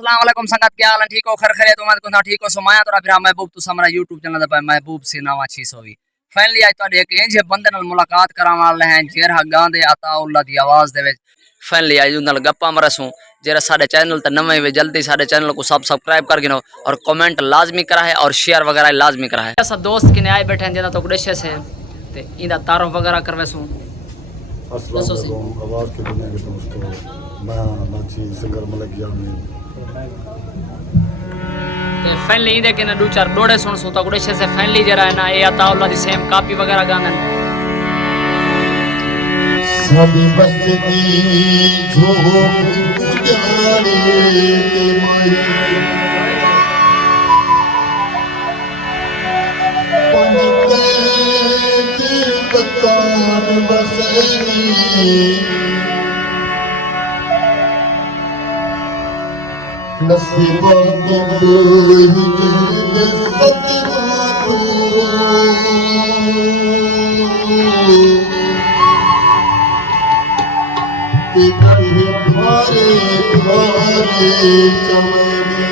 अस्सलाम वालेकुम संगत क्या हाल है ठीक हो खैर खैर तो मैं ठीक हो सो माया तो फिर महबूब तुस हमारा YouTube चैनल पे महबूब सी नावा 620 फाइनली आज ਤੁਹਾਡੇ ਇੱਕ ਇੰਜ ਬੰਦੇ ਨਾਲ ਮੁਲਾਕਾਤ ਕਰਾਉਣ ਵਾਲੇ ਹਾਂ ਜਿਹੜਾ ਗਾਉਂਦੇ ਅਤਾਉल्ला ਦੀ ਆਵਾਜ਼ ਦੇ ਵਿੱਚ फाइनली आज उन गप्पा मरसूँ जरा साढ़े चैनल तो नवे हुए जल्दी साढ़े चैनल को सब्सक्राइब कर गिनो और कमेंट लाजमी करा है और शेयर वगैरह लाजमी करा है। सब दोस्त के आए बैठे हैं जना तो उद्देश्य से ते इंदा तारुफ वगैरह करवेसूँ। अस्सलाम वालेकुम आवाज़ के दुनिया के दोस्तों मैं नाची सिंगर मलिक यामीन ते फाइनली इंदे के ना दो चार डोड़े सुन सो तो उद्देश्य से फाइनली जरा है ना ये अताउल्ला दी सेम कापी वगैरह गाने सभी बस्ती झोंक उजाड़े के माई पंज कतार बसेगी नसीबा कोई जिंदे सदमा भारे भारे चमने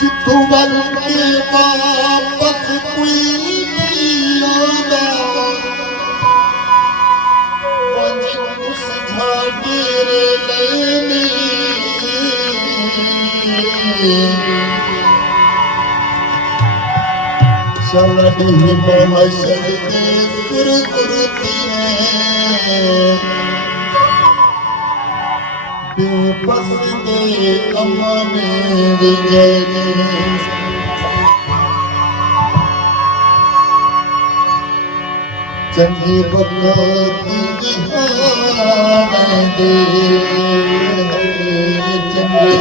जितों वल के वापस कोई नहीं आदा वंज उस झाड़ेरे लेने चलनी महशर दे सुरगुरती है बेबस दे अमने विजय चंगी बकती जहान दे चंगी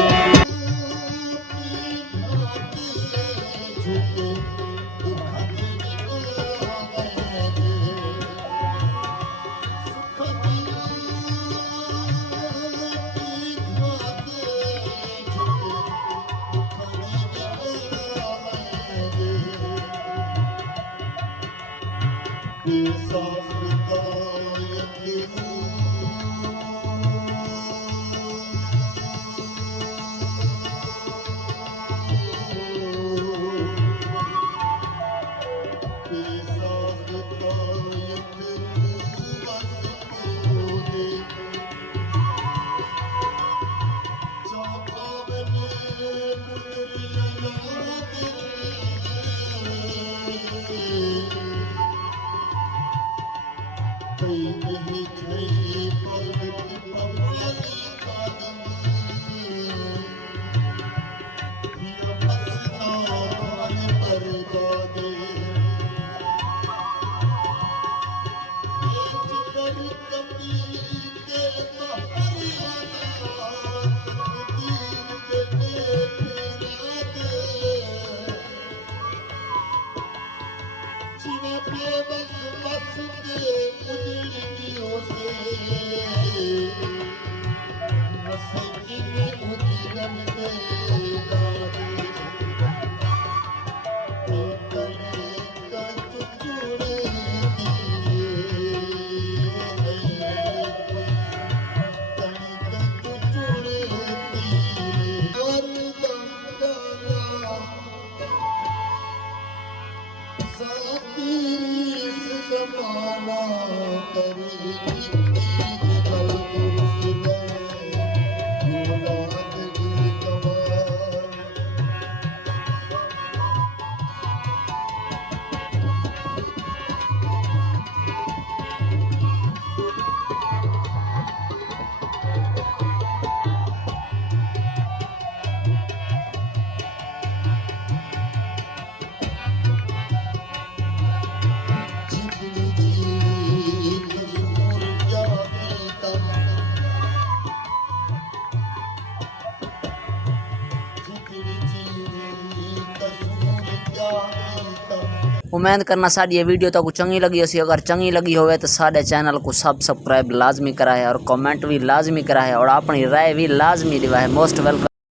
उम्मीद करना साड़ी ये वीडियो तो चंगी लगी हो अगर चंगी लगी होवे तो साढ़े चैनल को सब्सक्राइब लाजमी करा है और कमेंट भी लाजमी करा है और अपनी राय भी लाजमी दिवा है। Most welcome.